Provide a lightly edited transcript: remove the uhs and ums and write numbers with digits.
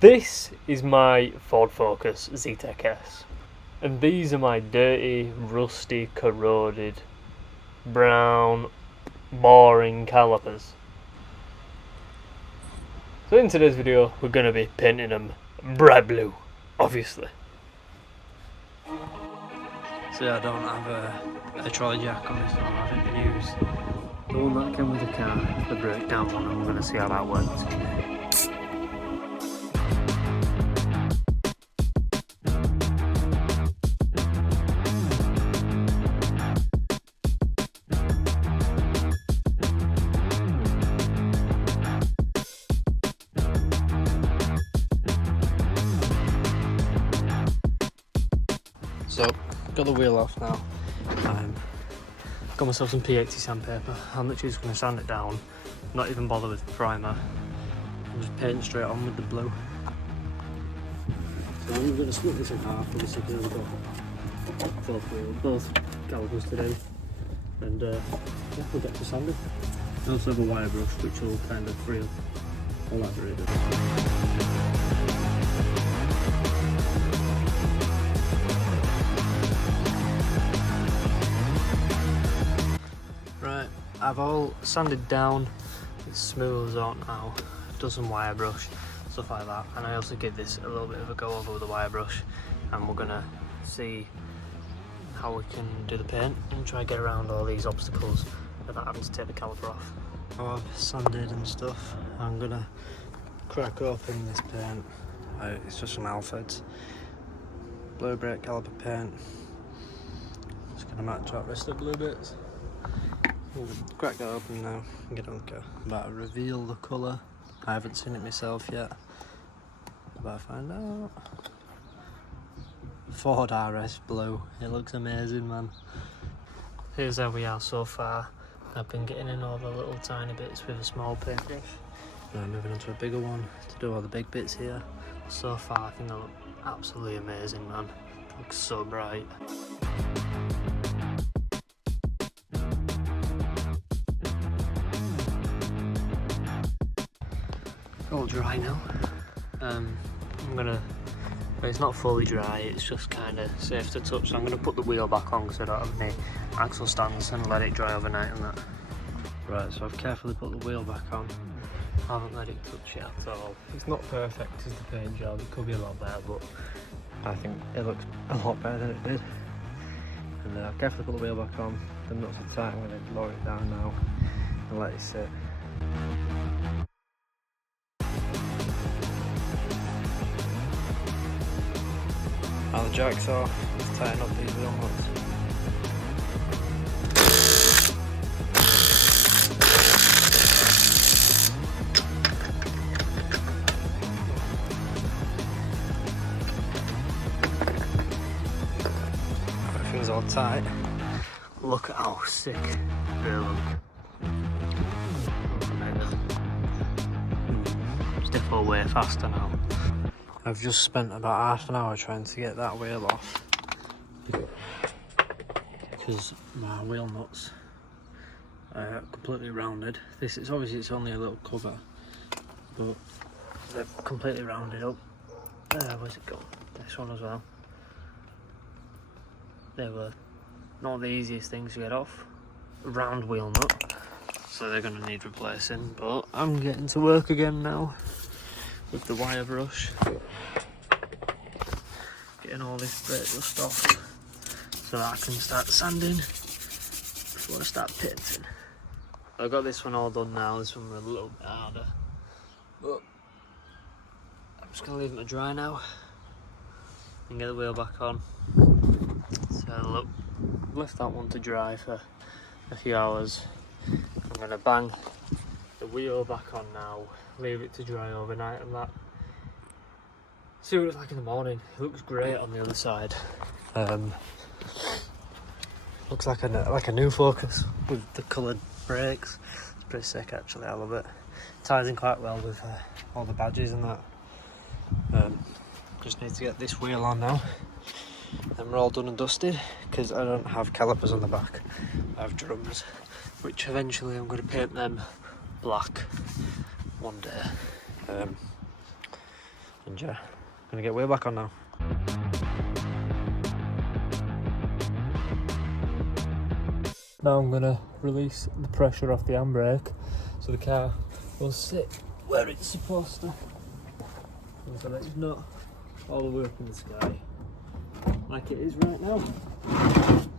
This is my Ford Focus Zetec S, and these are my dirty, rusty, corroded, brown, boring calipers. So in today's video we're going to be painting them bright blue, obviously. So yeah, I don't have a trolley jack on this one. I think I use the one that came with the car, the breakdown one, and we're going to see how that works. So, got the wheel off now. Got myself some P80 sandpaper. I'm literally just going to sand it down, not even bother with the primer. I'm just painting straight on with the blue. So I'm going to split this in half, obviously because I've got both calipers to do. And yeah, we'll get to sanding. I also have a wire brush which will kind of free up all that dirt. Right, I've all sanded down, it's smooth as out now, done some wire brush, stuff like that, and I also give this a little bit of a go over with the wire brush, and we're gonna see how we can do the paint and try to get around all these obstacles without having to take the caliper off. I've sanded and stuff. I'm gonna crack open this paint. It's just from Alfred's blue brake caliper paint. Just gonna match up the rest of the blue bits. We'll crack that open now and get on the car. I'm about to reveal the colour. I haven't seen it myself yet. I'm about to find out. Ford RS blue. It looks amazing, man. Here's how we are so far. I've been getting in all the little tiny bits with a small paintbrush. Now I'm moving on to a bigger one to do all the big bits here. So far I think they look absolutely amazing, man. It looks so bright. All dry now. But it's not fully dry, it's just kind of safe to touch, so I'm going to put the wheel back on because I don't have any axle stands and let it dry overnight and that. Right, so I've carefully put the wheel back on. I haven't let it touch it at all. It's not perfect as the paint job, it could be a lot better, but I think it looks a lot better than it did. And I've carefully put the wheel back on. The nuts are tight, I'm going to lower it down now and let it sit. Now the jack's off, let's tighten up these wheel nuts. Everything's all tight. Look at how sick they look. It's definitely way faster now. I've just spent about half an hour trying to get that wheel off because my wheel nuts are completely rounded. This is obviously it's only a little cover, but they're completely rounded up. Where's it gone? This one as well. They were not the easiest things to get off. A round wheel nut, so they're going to need replacing. But I'm getting to work again now with the wire brush, getting all this brake dust off so that I can start sanding before I start painting. I've got this one all done now. This one was a little bit harder, but I'm just going to leave it to dry now and get the wheel back on. So look, I've left that one to dry for a few hours. I'm going to bang the wheel back on now, leave it to dry overnight and that. See what it's like in the morning. It looks great on the other side. Looks like a new Focus with the coloured brakes. It's pretty sick actually, I love it. Ties in quite well with all the badges and that. Just need to get this wheel on now. Then we're all done and dusted because I don't have calipers on the back. I have drums, which eventually I'm going to paint them black one day. And yeah, gonna get wheel back on now. Now I'm gonna release the pressure off the handbrake so the car will sit where it's supposed to. So that it's not all the way up in the sky like it is right now.